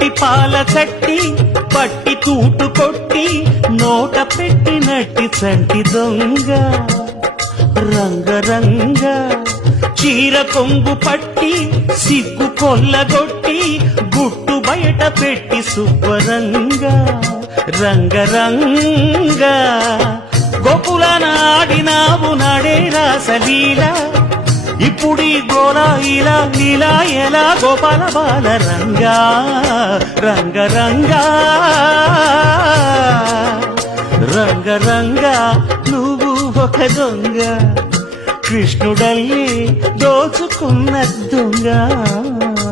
పుట్టి పాల కట్టి పట్టి తూటు కొట్టి నోట పెట్టినట్టి చంటి దొంగ రంగరంగ చీర కొంగు పట్టి సిగ్గు కొల్లగొట్టి గుట్టు బయట పెట్టి శుభ్రంగ రంగరంగ గోకులాన ఆడినావు నాడే రాసలీల ఇప్పుడీ గోలా ఇలా ఇలా ఎలా గోపాల బాల రంగా రంగరంగా రంగరంగా నువ్వు ఒక దొంగ కృష్ణుడల్లే దోచుకున్న దొంగ